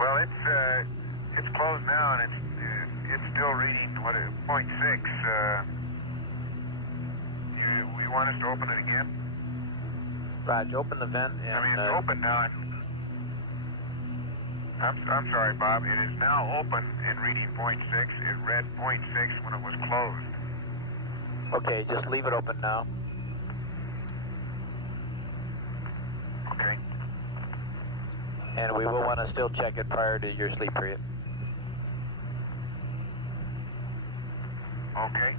Well, it's closed now, and it's still reading what is 0.6. We want us to open it again? Roger, open the vent and... I mean, it's open now. I'm sorry, Bob. It is now open and reading 0.6. It read 0.6 when it was closed. Okay, just leave it open now. Okay. And we will want to still check it prior to your sleep period. Okay.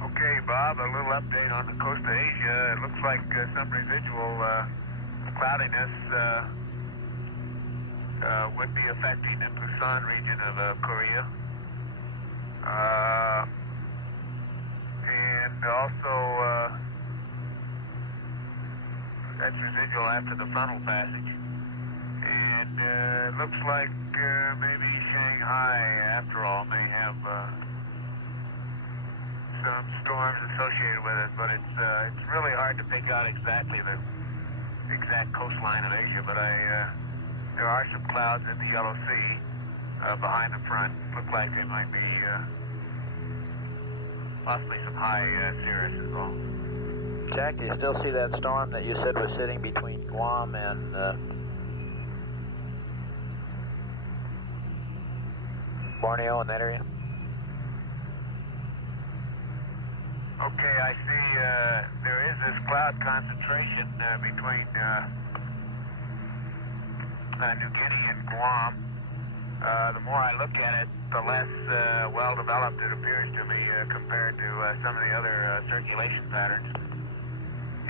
Okay, Bob, a little update on the coast of Asia. It looks like some residual cloudiness would be affecting the Busan region of Korea. And also, that's residual after the frontal passage. And it looks like maybe Shanghai, after all, may have some storms associated with it, but it's really hard to pick out exactly the exact coastline of Asia. But there are some clouds in the Yellow Sea behind the front. Look like they might be possibly some high cirrus as well. Jack, do you still see that storm that you said was sitting between Guam and Borneo in that area? Okay, I see there is this cloud concentration between New Guinea and Guam. The more I look at it, the less well-developed it appears to me compared to some of the other circulation patterns.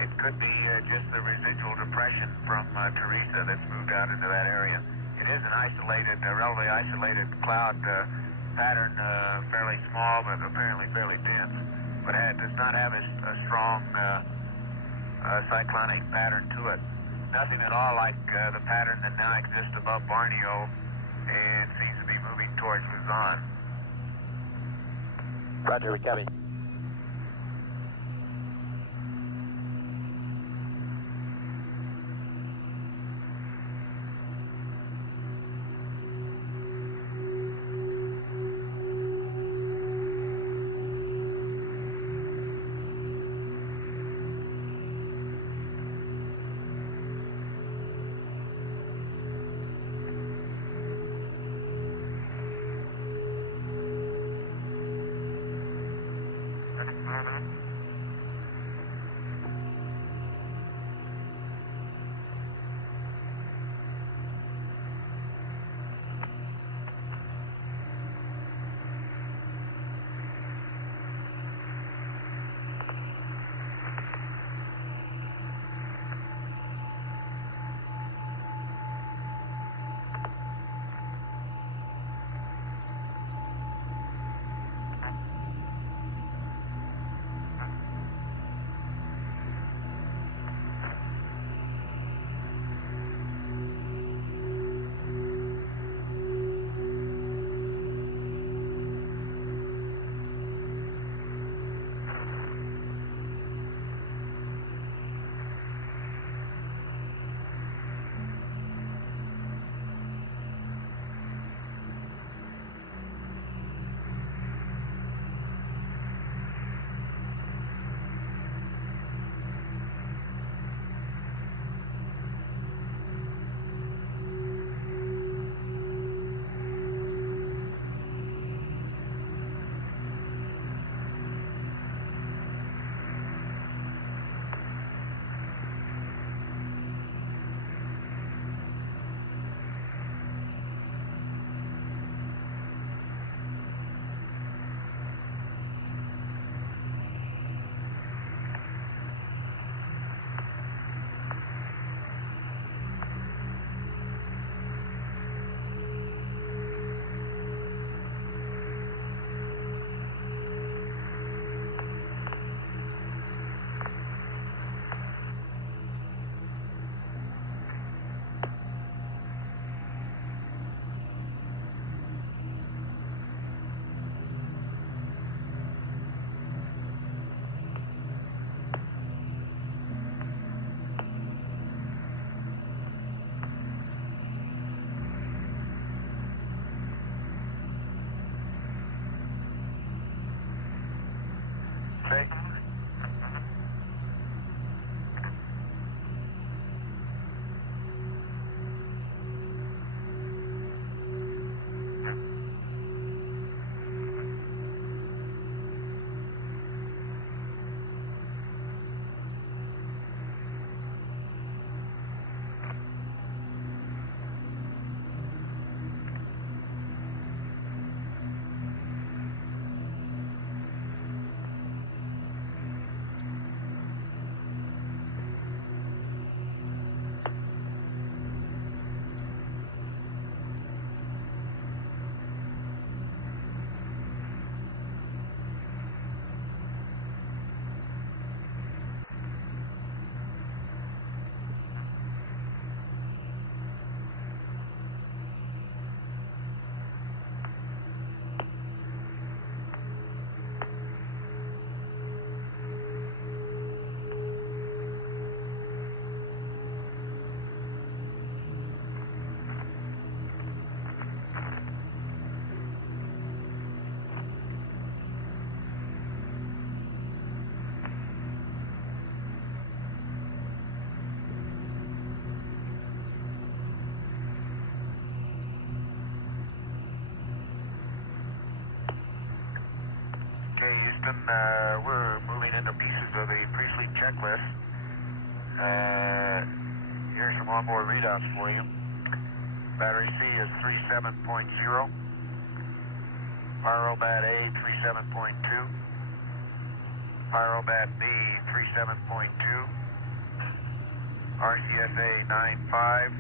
It could be just the residual depression from Teresa that's moved out into that area. It is an isolated, relatively isolated cloud pattern, fairly small, but apparently fairly dense. But it does not have a strong cyclonic pattern to it. Nothing at all like the pattern that now exists above Borneo and seems to be moving towards Luzon. Roger, we copy. sleeping, we're moving into pieces of the pre-sleep checklist. Here's some onboard readouts for you. Battery C is 37.0. Pyrobat A 37.2. Pyrobat B 37.2. RCSA 9.5.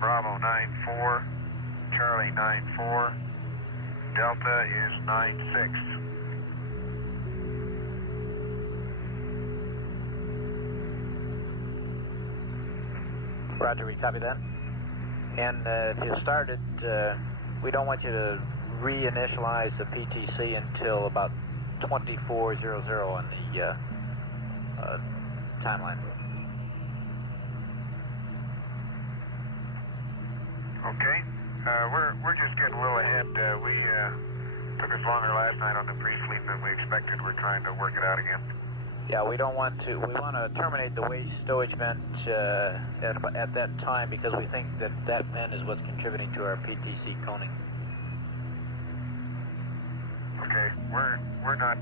Bravo 9.4. Charlie 9.4. Delta is 9.6. Roger, we copy that. And if you started, we don't want you to reinitialize the PTC until about 2400 on the timeline. Okay. We're just getting a little ahead. We took us longer last night on the pre-sleep than we expected. We're trying to work it out again. Yeah, we don't want to. We want to terminate the waste stowage vent at that time because we think that that vent is what's contributing to our PTC coning. Okay, we're not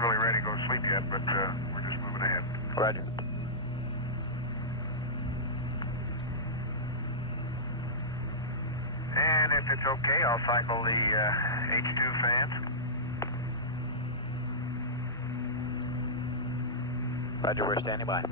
really ready to go to sleep yet, but we're just moving ahead. Roger. And if it's okay, I'll cycle the H2 fans. Roger, we're standing by.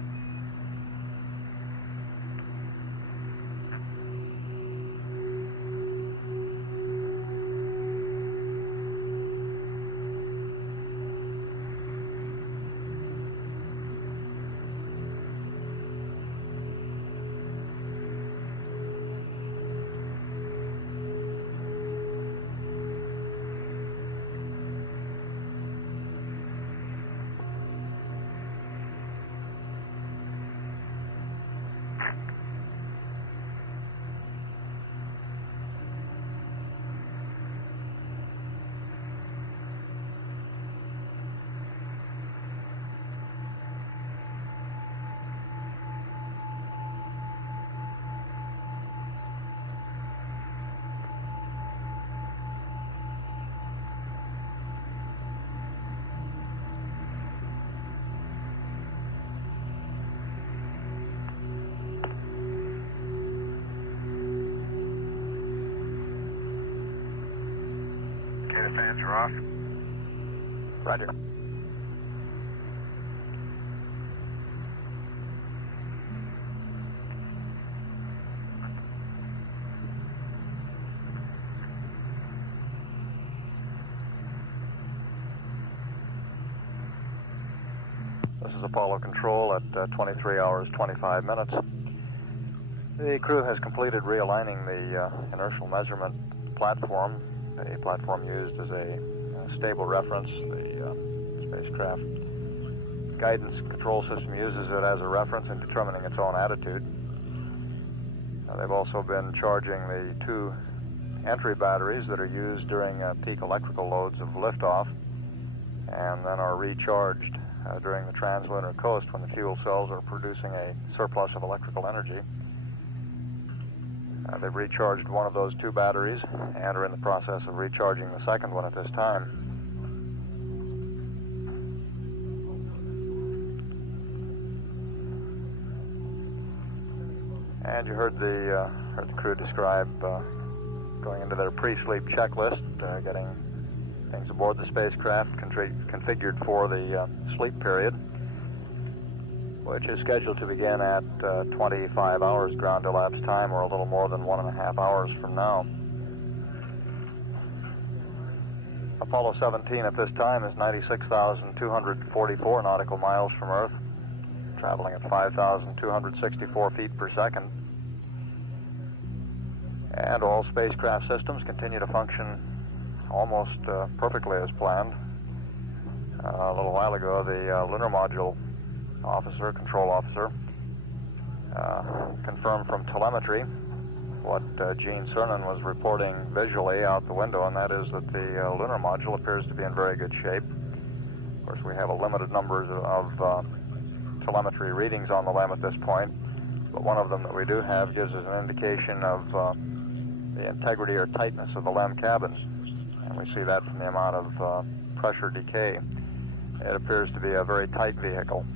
The fans are off. Roger. This is Apollo Control at 23 hours 25 minutes. The crew has completed realigning the inertial measurement platform, a platform used as a stable reference. The spacecraft guidance control system uses it as a reference in determining its own attitude. They've also been charging the two entry batteries that are used during peak electrical loads of liftoff, and then are recharged during the translunar coast when the fuel cells are producing a surplus of electrical energy. They've recharged one of those two batteries and are in the process of recharging the second one at this time. And you heard the crew describe going into their pre-sleep checklist, getting things aboard the spacecraft configured for the sleep period, which is scheduled to begin at 25 hours ground elapsed time, or a little more than 1.5 hours from now. Apollo 17 at this time is 96,244 nautical miles from Earth, traveling at 5,264 feet per second. And all spacecraft systems continue to function almost perfectly as planned. A little while ago, the lunar module control officer, confirmed from telemetry what Gene Cernan was reporting visually out the window, and that is that the lunar module appears to be in very good shape. Of course, we have a limited number of telemetry readings on the LEM at this point, but one of them that we do have gives us an indication of the integrity or tightness of the LEM cabins, and we see that from the amount of pressure decay. It appears to be a very tight vehicle.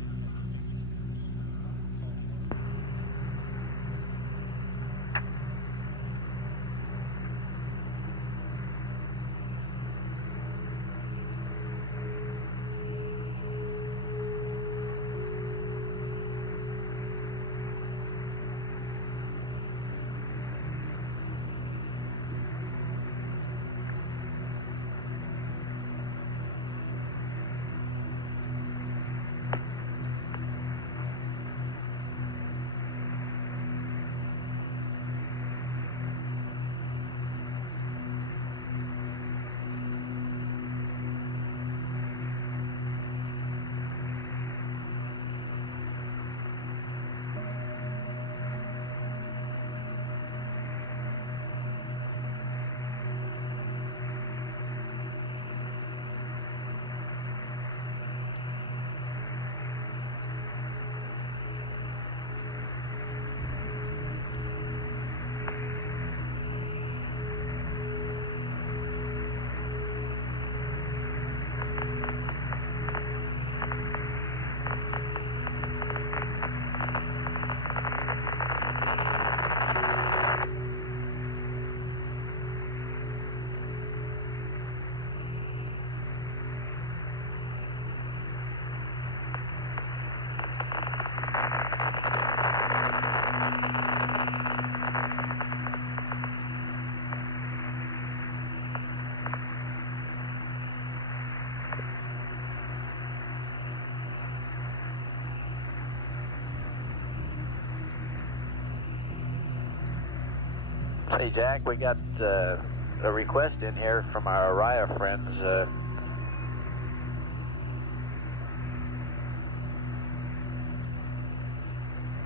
Hey Jack, we got a request in here from our Araya friends.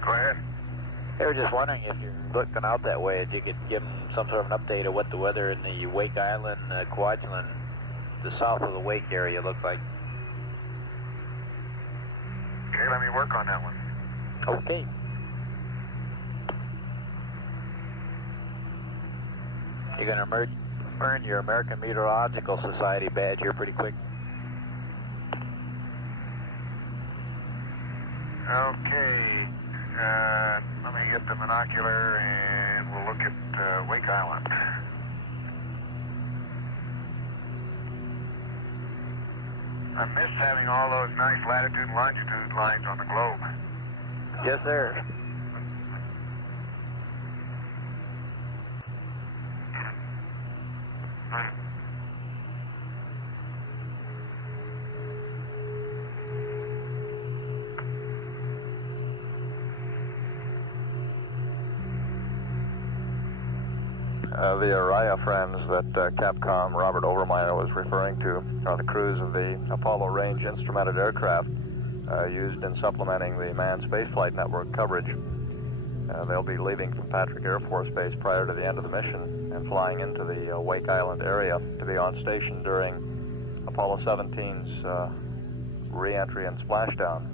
Go ahead. They were just wondering if you're looking out that way, if you could give them some sort of an update of what the weather in the Wake Island, Kwajalein, the south of the Wake area looked like. Okay, let me work on that one. Okay. You're going to earn your American Meteorological Society badge here pretty quick. Okay. Let me get the binocular and we'll look at Wake Island. I miss having all those nice latitude and longitude lines on the globe. Yes, sir. The Araya friends that Capcom Robert Overmyer was referring to are the crews of the Apollo range instrumented aircraft used in supplementing the manned spaceflight network coverage. They'll be leaving from Patrick Air Force Base prior to the end of the mission and flying into the Wake Island area to be on station during Apollo 17's re-entry and splashdown.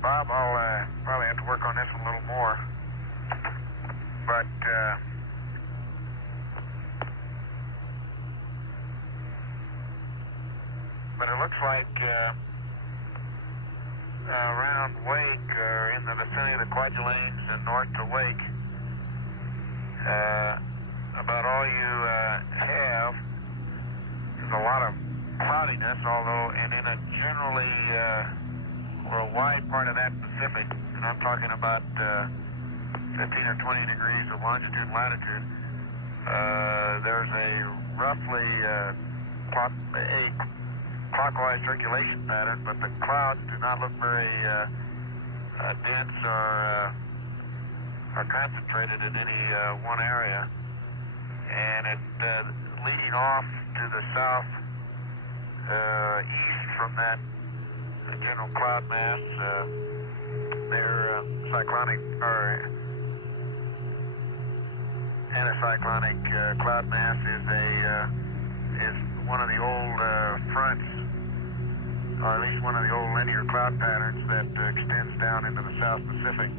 Bob, I'll probably have to work on this one a little more. But it looks like around Wake, or in the vicinity of the Kwajaleins and north to Wake, about all you have is a lot of cloudiness, although, and in a generally, or a wide part of that Pacific, and I'm talking about 15 or 20 degrees of longitude and latitude, there's a roughly clockwise circulation pattern, but the clouds do not look very dense or concentrated in any one area. And it leading off to the south east from that general cloud mass, their cyclonic or anticyclonic cloud mass is one of the old fronts, or at least one of the old linear cloud patterns that extends down into the South Pacific.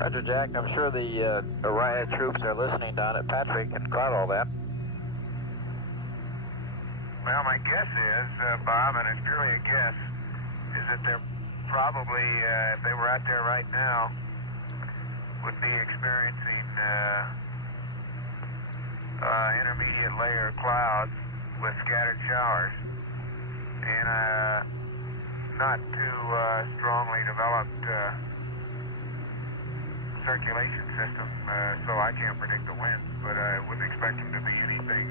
Roger, Jack. I'm sure the Orion troops are listening down at Patrick and caught all that. Well, my guess is, Bob, and it's purely a guess, is that they're probably, if they were out there right now, would be experiencing intermediate layer clouds with scattered showers and not too strongly developed circulation system, so I can't predict the winds, but I wouldn't expect them to be anything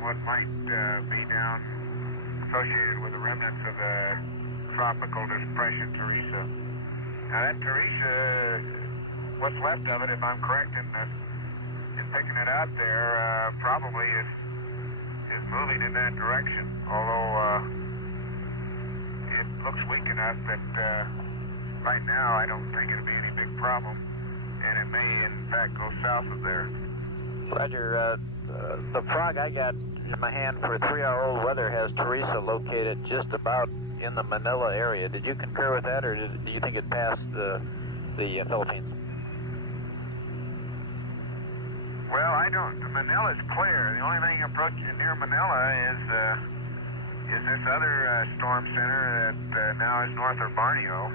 what might be down associated with the remnants of the tropical depression Teresa. Now that Teresa, what's left of it, if I'm correct in picking it out there, probably is moving in that direction, although it looks weak enough that right now I don't think it'll be any big problem, and it may in fact go south of there. Roger, the frog I got in my hand for 3-hour-old weather has Teresa located just about in the Manila area. Did you concur with that, or do you think it passed the Philippines? Well, I don't. Manila's clear. The only thing approaching near Manila is this other storm center that now is north of Borneo,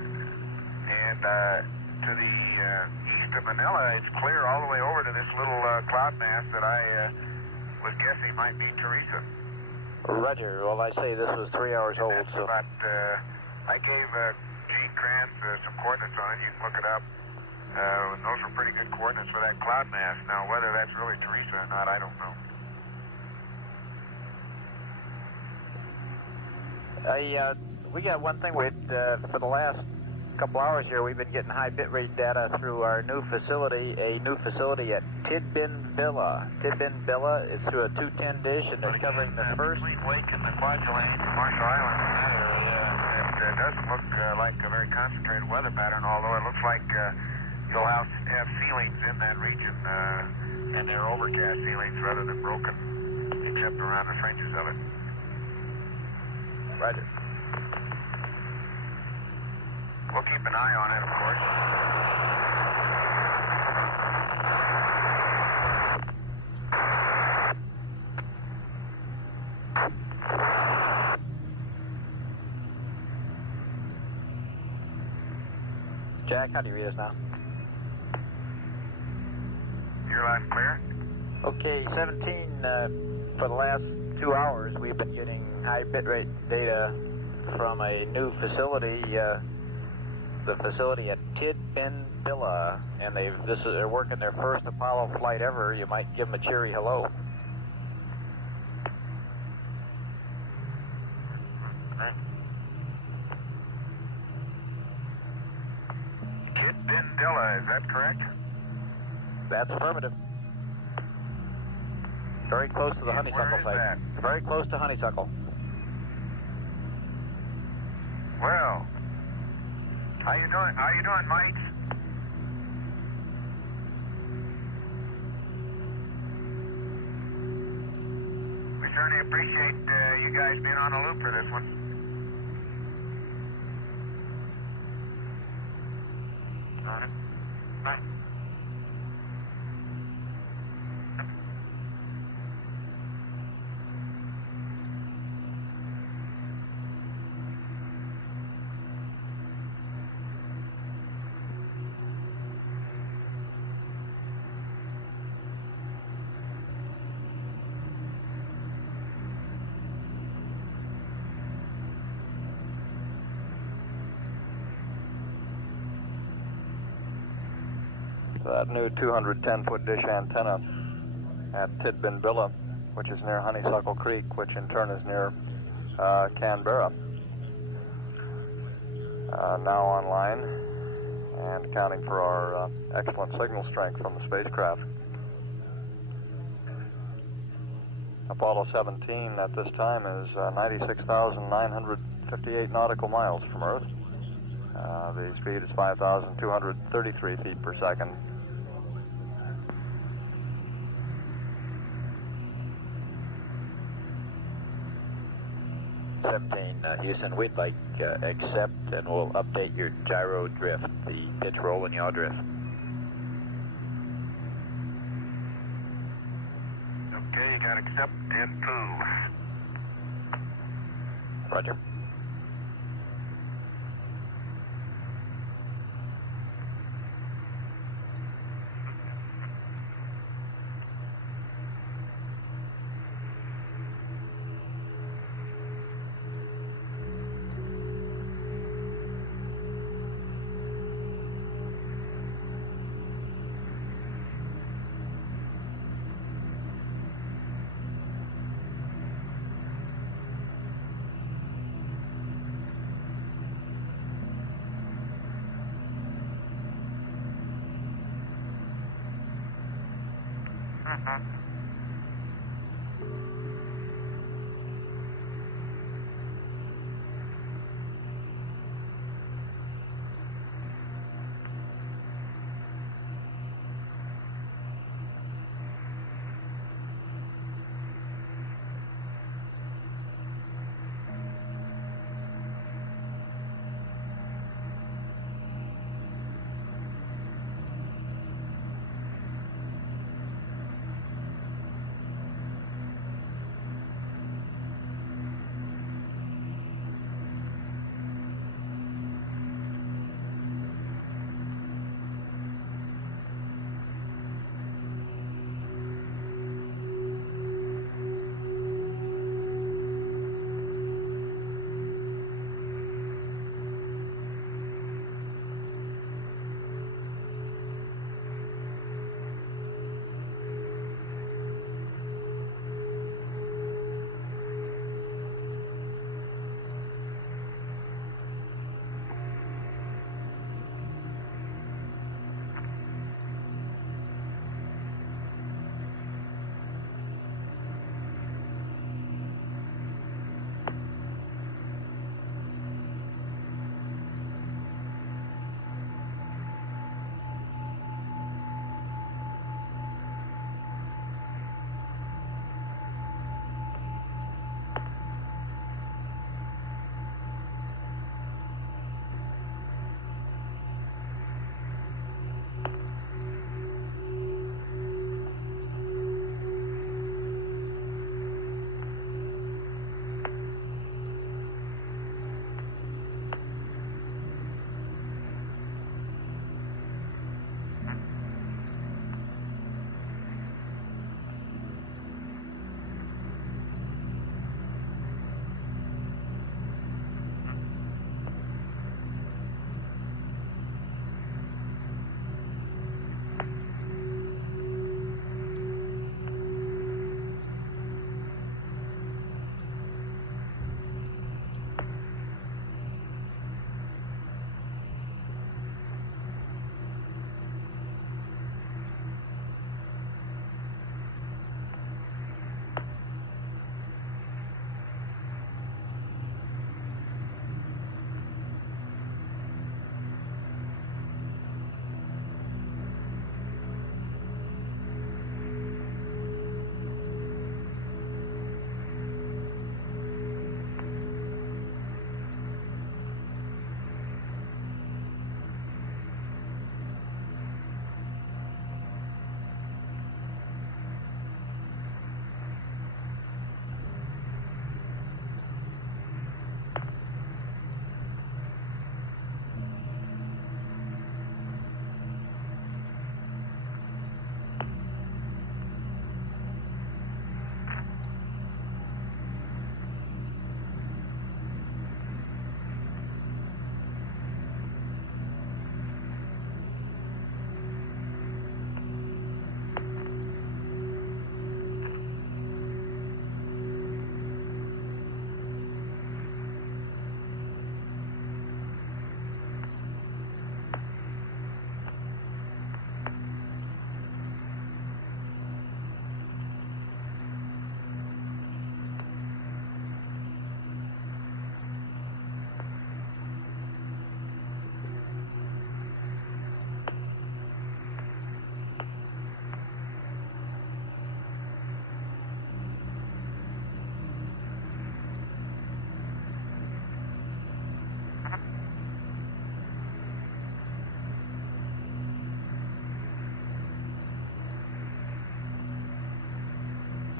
and to the east of Manila, it's clear all the way over to this little cloud mass that I was guessing might be Teresa. Roger. Well, I say this was 3 hours old, so... About, I gave Gene Krantz some coordinates on it. You can look it up. Those were pretty good coordinates for that cloud mass. Now, whether that's really Teresa or not, I don't know. We got one thing. For the last couple hours here, we've been getting high bitrate data through our new facility, at Tidbin Villa. Tidbin Villa is through a 210 dish, and they're covering the first... Between Wake and the Kwajalein, Marshall Islands, in that area, it doesn't look like a very concentrated weather pattern, although it looks like you'll have ceilings in that region, and they're overcast ceilings rather than broken, except around the fringes of it. Roger. We'll keep an eye on it, of course. Jack, how do you read us now? Your line clear? Okay, 17, for the last 2 hours, we've been getting high bitrate data from a new facility, the facility at Tidbin Villa, and they're working their first Apollo flight ever. You might give them a cheery hello. Tidbin Villa, is that correct? That's affirmative. Very close to the honeysuckle site. That? Very close to honeysuckle. Well, how you doing, Mike? We certainly appreciate you guys being on the loop for this one. All right. Bye. That new 210-foot dish antenna at Tidbinbilla, which is near Honeysuckle Creek, which in turn is near Canberra, now online and accounting for our excellent signal strength from the spacecraft. Apollo 17 at this time is 96,958 nautical miles from Earth. The speed is 5,233 feet per second. Houston, we'd like accept, and we'll update your gyro drift, the pitch roll and yaw drift. Okay, you got accept and approve. Roger.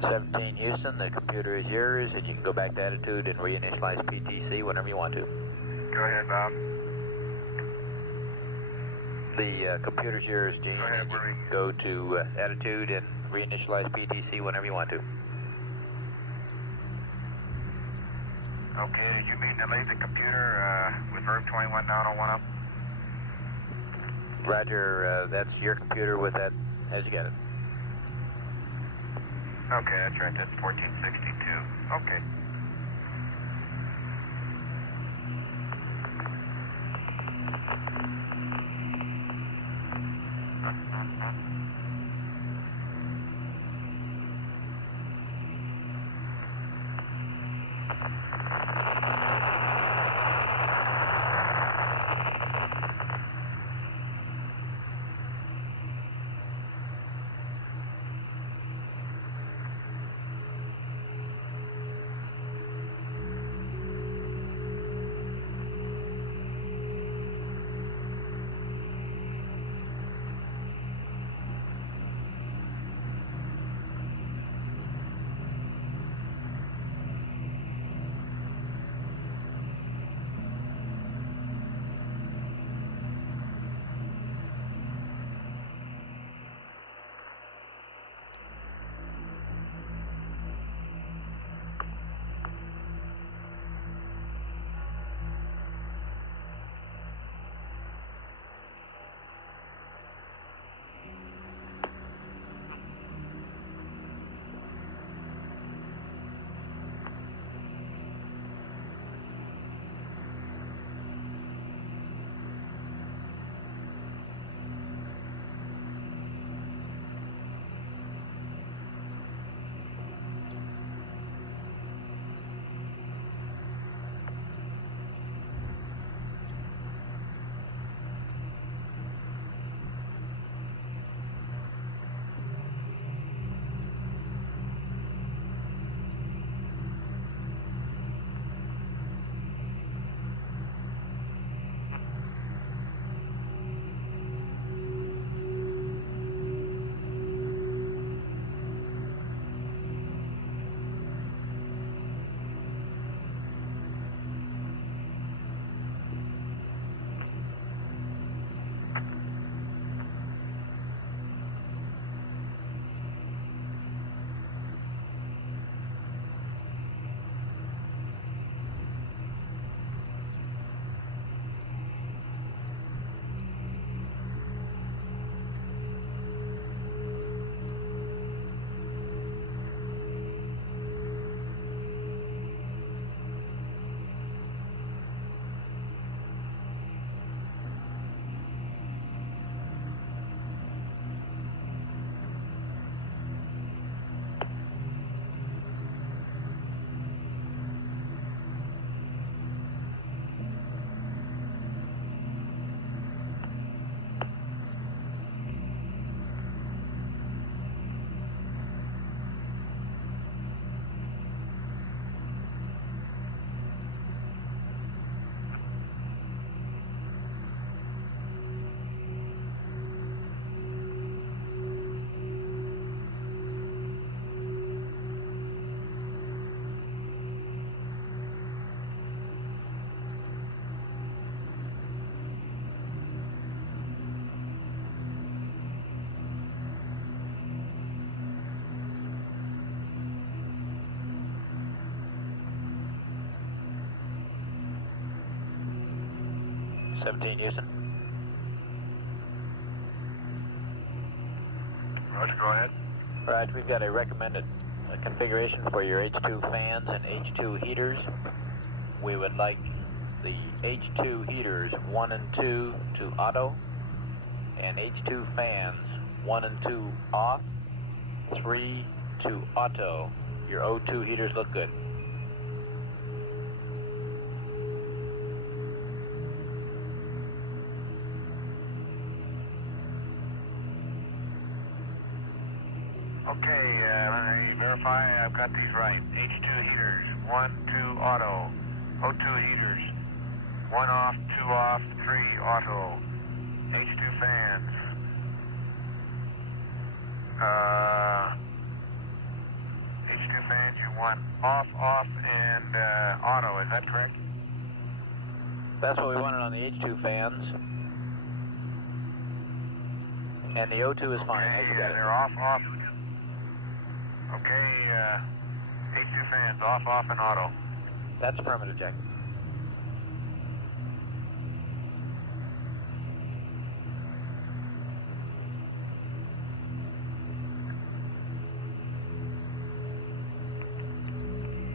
17 Houston, the computer is yours, and you can go back to attitude and reinitialize PTC whenever you want to. Go ahead, Bob. The computer's yours, Gene. Go ahead, and you Marie. can go to attitude and reinitialize PTC whenever you want to. Okay, did you mean to leave the computer with verb 21 down on 1 up? Roger, that's your computer with that as you got it. Okay, that's right, that's 1462. Okay. Seventeen Houston. Roger, go ahead. Right, we've got a recommended configuration for your H2 fans and H2 heaters. We would like the H2 heaters 1 and 2 to auto, and H2 fans 1 and 2 off, 3 to auto. Your O2 heaters look good. Okay, let me verify I've got these right. H2 heaters, 1, 2 auto. O2 heaters, 1 off, 2 off, 3 auto. H2 fans. one. Off, off, and auto, is that correct? That's what we wanted on the H2 fans. And the O2 is fine. Okay, they're off, off. Okay, H2 fans, off, off, and auto. That's affirmative, Jack.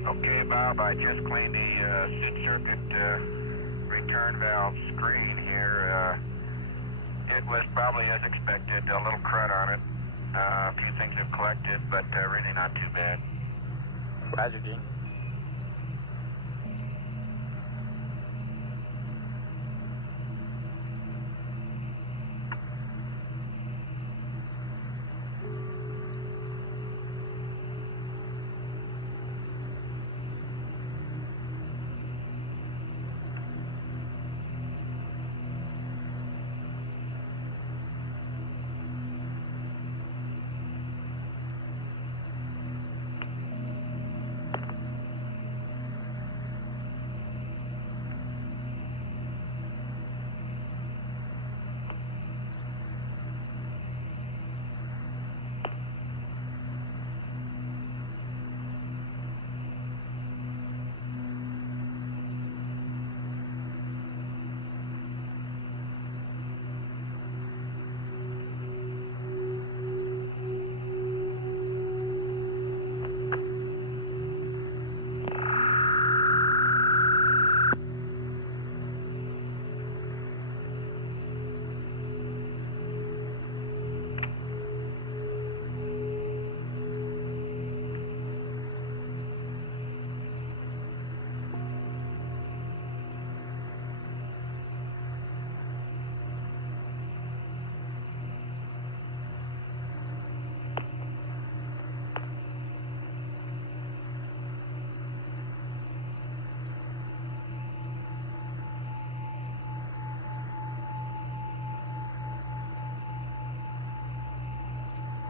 Okay, Bob, I just cleaned the seat circuit return valve screen here. It was probably as expected, a little crud on it. A few things have collected, but really not too bad. Roger, Gene.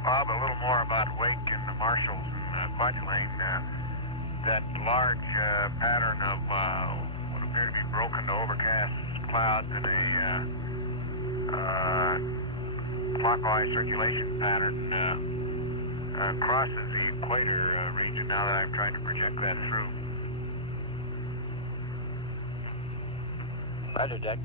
Bob, a little more about Wake and the Marshalls and Fudge Lane. That large pattern of what appear to be broken to overcast clouds in a clockwise circulation pattern crosses the equator region now that I'm trying to project that through. Roger, Jack.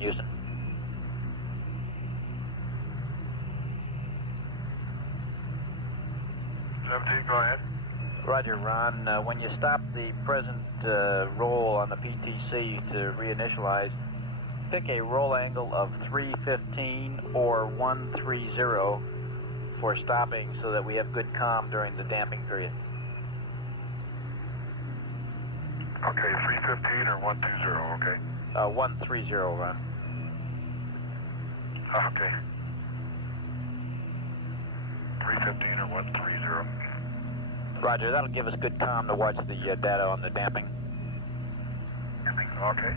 Houston. 17, go ahead. Roger, Ron. When you stop the present roll on the PTC to reinitialize, pick a roll angle of 315 or 130 for stopping so that we have good comm during the damping period. Okay, 315 or 120, okay. 130, Ron. Okay. 315 or 130. Roger, that'll give us good comm to watch the data on the damping. Okay.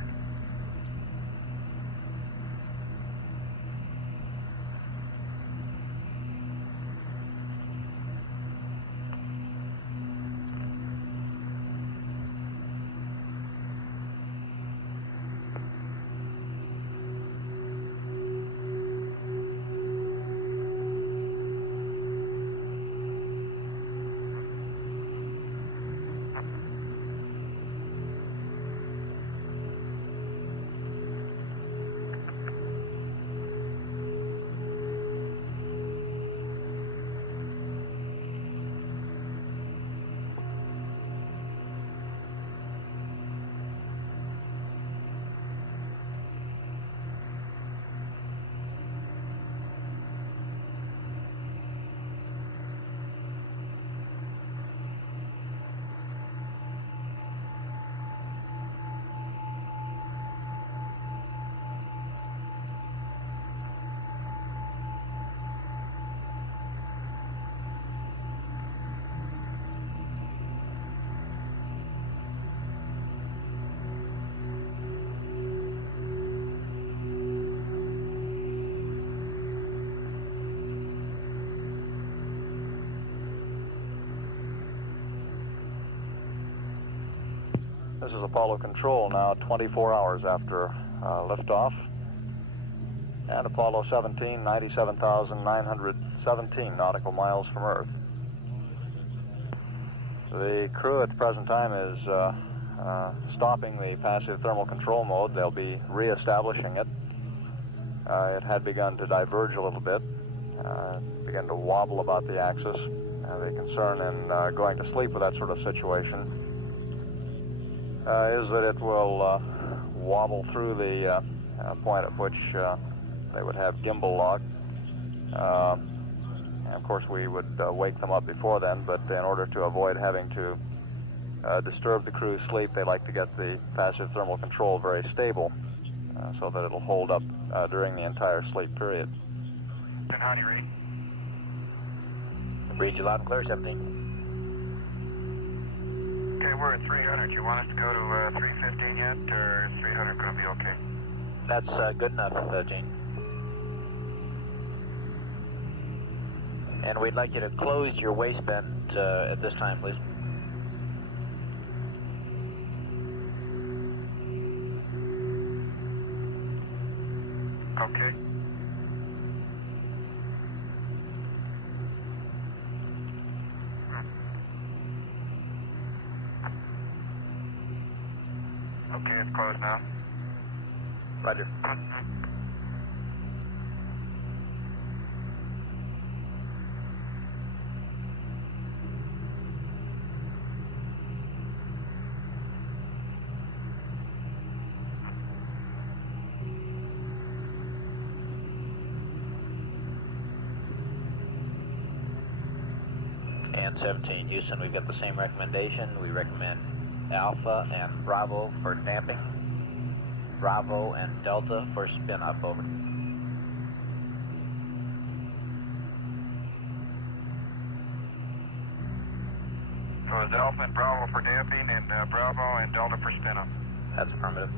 This is Apollo Control now 24 hours after liftoff. And Apollo 17, 97,917 nautical miles from Earth. The crew at the present time is stopping the passive thermal control mode. They'll be re-establishing it. It had begun to diverge a little bit, began to wobble about the axis. The concern in going to sleep with that sort of situation is that it will wobble through the point at which they would have gimbal lock. And of course we would wake them up before then, but in order to avoid having to disturb the crew's sleep, they like to get the passive thermal control very stable so that it'll hold up during the entire sleep period. And how do you read? Read you loud and clear, 17. Okay, we're at 300. You want us to go to 315 yet, or is 300 going to be okay? That's good enough, Gene. And we'd like you to close your waist bend at this time, please. Okay. Okay, it's closed now. Roger. And 17 Houston, we've got the same recommendation. We recommend Alpha and Bravo for damping, Bravo and Delta for spin up, over. So it's Alpha and Bravo for damping and Bravo and Delta for spin up. That's affirmative.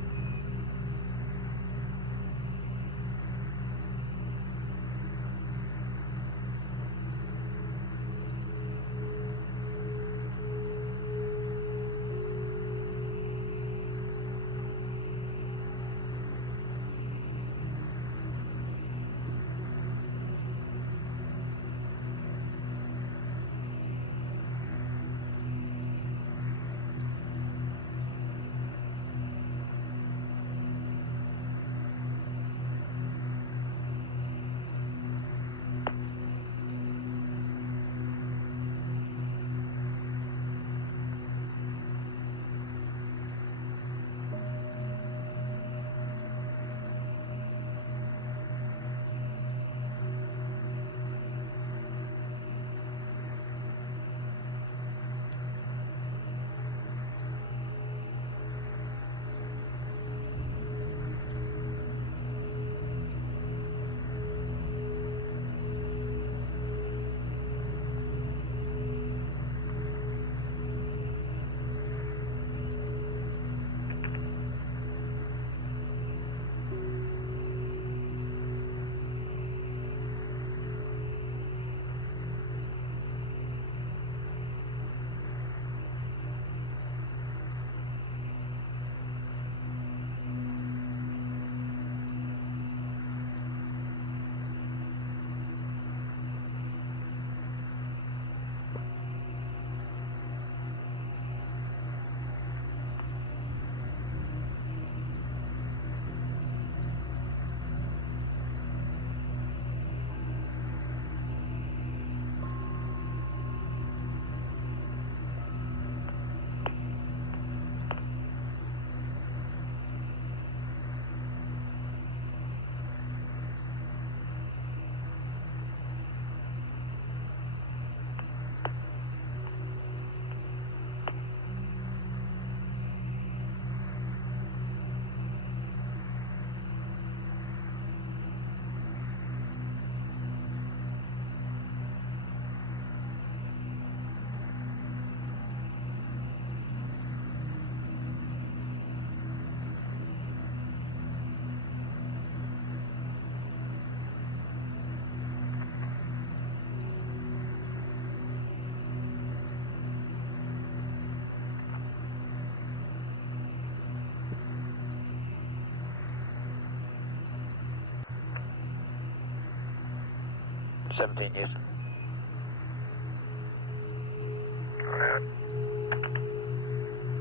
Seventeen Houston.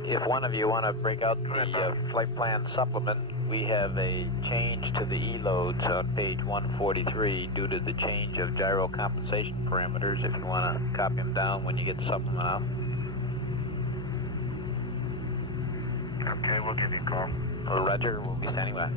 If one of you want to break out the flight plan supplement, we have a change to the E-loads on page 143 due to the change of gyro compensation parameters. If you want to copy them down when you get the supplement out. Okay, we'll give you a call. Roger, we'll be standing by.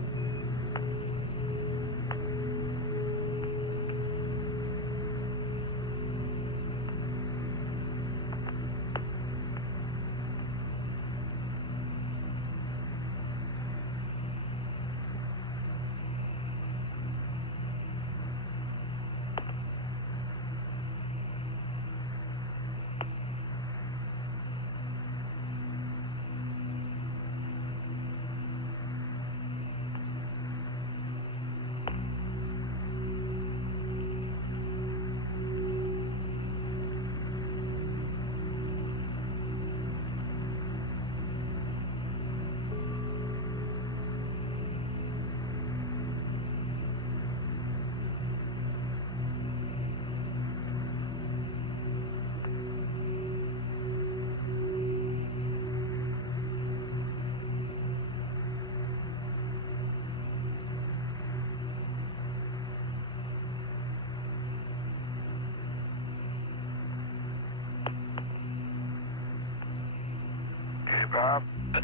Bob, we're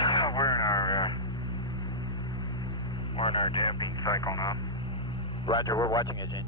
in our damping cycle now. Roger, we're watching it, Gene.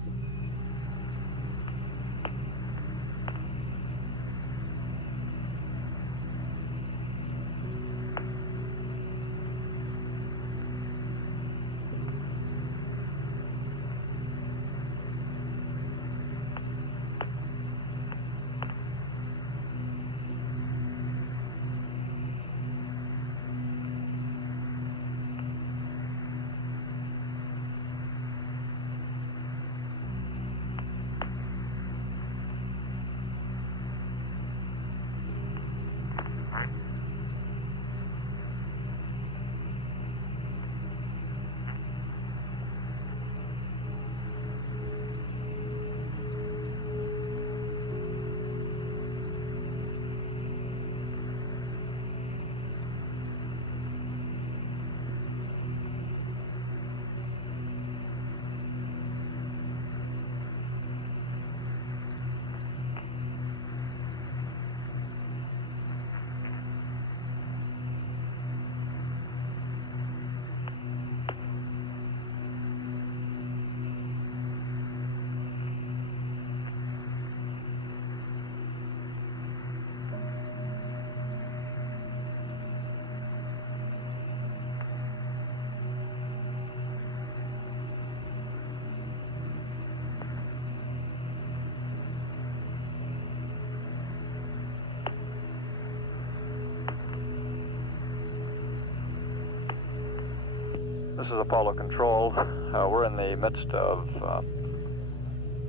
This is Apollo Control. We're in the midst of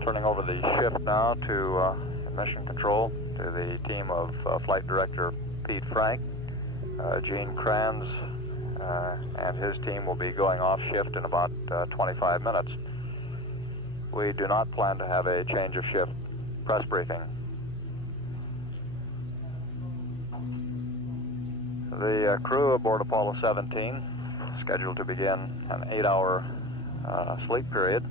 turning over the shift now to Mission Control, to the team of Flight Director Pete Frank. Gene Kranz and his team will be going off shift in about 25 minutes. We do not plan to have a change of shift press briefing. The crew aboard Apollo 17 scheduled to begin an 8-hour sleep period.